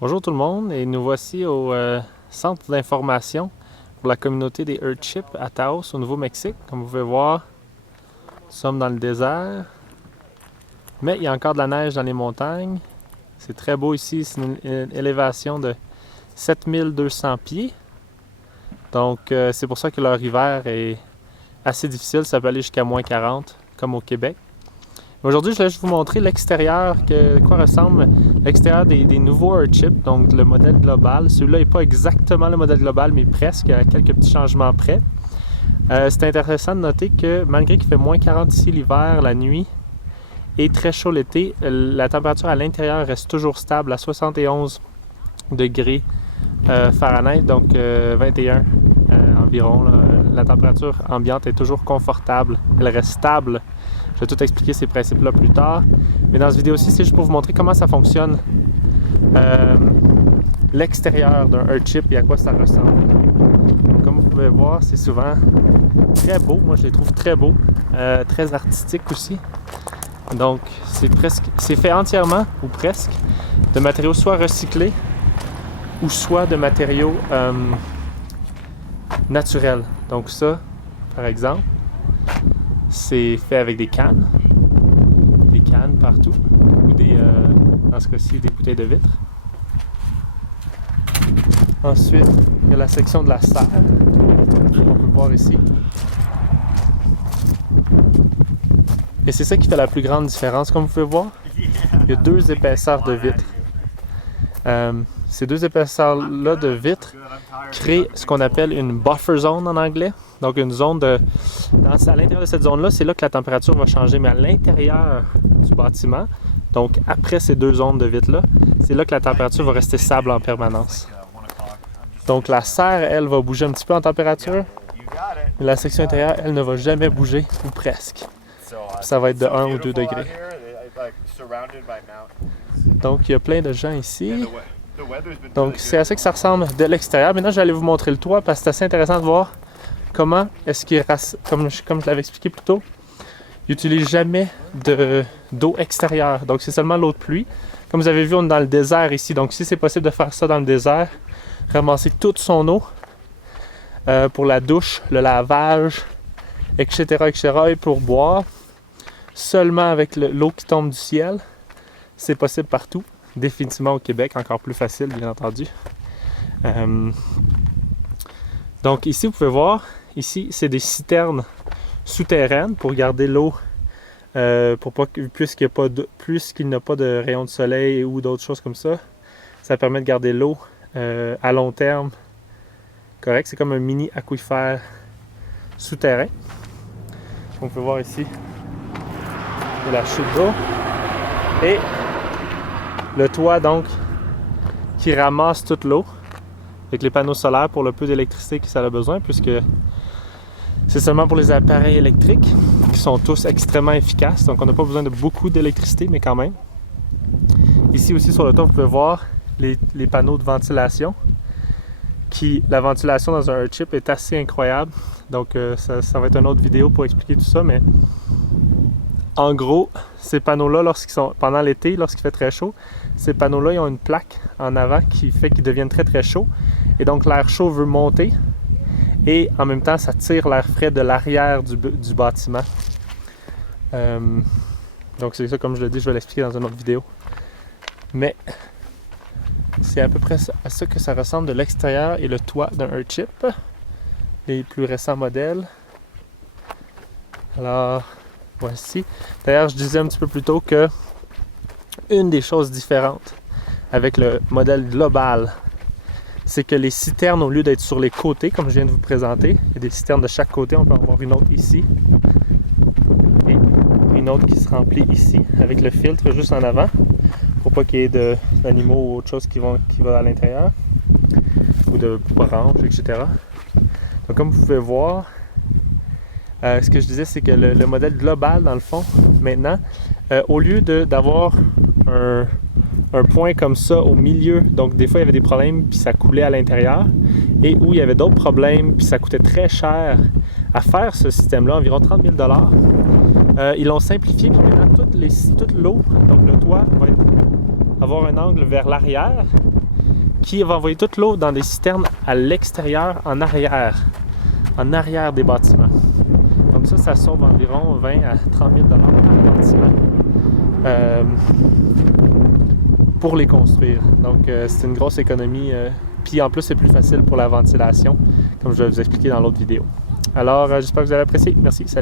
Bonjour tout le monde et nous voici au centre d'information pour la communauté des Earthships à Taos au Nouveau-Mexique. Comme vous pouvez voir, nous sommes dans le désert, mais il y a encore de la neige dans les montagnes. C'est très beau ici, c'est une élévation de 7200 pieds. Donc c'est pour ça que leur hiver est assez difficile, ça peut aller jusqu'à moins 40 comme au Québec. Aujourd'hui, je vais juste vous montrer l'extérieur, de quoi ressemble l'extérieur des nouveaux Earthships, donc le modèle global. Celui-là n'est pas exactement le modèle global, mais presque, à quelques petits changements près. C'est intéressant de noter que malgré qu'il fait moins 40 ici l'hiver, la nuit, et très chaud l'été, la température à l'intérieur reste toujours stable à 71 degrés Fahrenheit, donc 21 environ. Là. La température ambiante est toujours confortable, elle reste stable. Je vais tout expliquer ces principes-là plus tard. Mais dans cette vidéo-ci, c'est juste pour vous montrer comment ça fonctionne l'extérieur d'un Earthship et à quoi ça ressemble. Donc, comme vous pouvez voir, c'est souvent très beau. Moi, je les trouve très beaux. Très artistiques aussi. Donc, c'est fait entièrement, ou presque, de matériaux soit recyclés ou soit de matériaux naturels. Donc ça, par exemple, c'est fait avec des cannes partout, ou dans ce cas-ci, des bouteilles de vitre. Ensuite, il y a la section de la serre, on peut voir ici. Et c'est ça qui fait la plus grande différence, comme vous pouvez voir. Il y a deux épaisseurs de vitre. Ces deux épaisseurs-là de vitre créent ce qu'on appelle une buffer zone en anglais. Donc une zone à l'intérieur de cette zone-là, c'est là que la température va changer, mais à l'intérieur du bâtiment, donc après ces deux zones de vitre-là, c'est là que la température va rester stable en permanence. Donc la serre, elle, va bouger un petit peu en température, mais la section intérieure, elle ne va jamais bouger, ou presque. Ça va être de 1 ou 2 degrés. Donc il y a plein de gens ici. Donc c'est à ça que ça ressemble de l'extérieur. Maintenant, je vais aller vous montrer le toit parce que c'est assez intéressant de voir comment est-ce qu'il, comme je l'avais expliqué plus tôt, il n'utilise jamais d'eau extérieure. Donc c'est seulement l'eau de pluie. Comme vous avez vu, on est dans le désert ici. Donc si c'est possible de faire ça dans le désert, ramasser toute son eau pour la douche, le lavage, etc. et pour boire, seulement avec l'eau qui tombe du ciel, c'est possible partout. Définitivement au Québec, encore plus facile, bien entendu. Donc ici, vous pouvez voir, ici, c'est des citernes souterraines pour garder l'eau, puisqu'il n'a pas de rayons de soleil ou d'autres choses comme ça. Ça permet de garder l'eau à long terme correct. C'est comme un mini aquifère souterrain. On peut voir ici de la chute d'eau. Et le toit, donc, qui ramasse toute l'eau avec les panneaux solaires pour le peu d'électricité que ça a besoin, puisque c'est seulement pour les appareils électriques qui sont tous extrêmement efficaces. Donc, on n'a pas besoin de beaucoup d'électricité, mais quand même. Ici aussi, sur le toit, vous pouvez voir les panneaux de ventilation. La ventilation dans un Earthship est assez incroyable. Donc, ça va être une autre vidéo pour expliquer tout ça, mais en gros, ces panneaux-là, pendant l'été, lorsqu'il fait très chaud, ces panneaux-là, ils ont une plaque en avant qui fait qu'ils deviennent très très chauds. Et donc l'air chaud veut monter et en même temps, ça tire l'air frais de l'arrière du bâtiment. Donc c'est ça, comme je l'ai dit, je vais l'expliquer dans une autre vidéo. Mais c'est à peu près à ça que ça ressemble de l'extérieur et le toit d'un Earthship. Les plus récents modèles. Alors, voici. D'ailleurs, je disais un petit peu plus tôt que une des choses différentes avec le modèle global, c'est que les citernes, au lieu d'être sur les côtés, comme je viens de vous présenter, il y a des citernes de chaque côté. On peut en avoir une autre ici et une autre qui se remplit ici avec le filtre juste en avant pour pas qu'il y ait d'animaux ou autre chose qui va à l'intérieur ou de branches, etc. Donc comme vous pouvez voir, ce que je disais, c'est que le modèle global, dans le fond, maintenant, au lieu d'avoir un point comme ça au milieu, donc des fois il y avait des problèmes puis ça coulait à l'intérieur, et où il y avait d'autres problèmes puis ça coûtait très cher à faire ce système-là, environ 30 000 $. Ils l'ont simplifié, puis maintenant toute l'eau, donc le toit, va avoir un angle vers l'arrière, qui va envoyer toute l'eau dans des citernes à l'extérieur, en arrière des bâtiments. Donc ça sauve environ 20 à 30 000 $ par bâtiment pour les construire. Donc c'est une grosse économie. Puis en plus, c'est plus facile pour la ventilation, comme je vais vous expliquer dans l'autre vidéo. Alors, j'espère que vous allez apprécier. Merci, salut!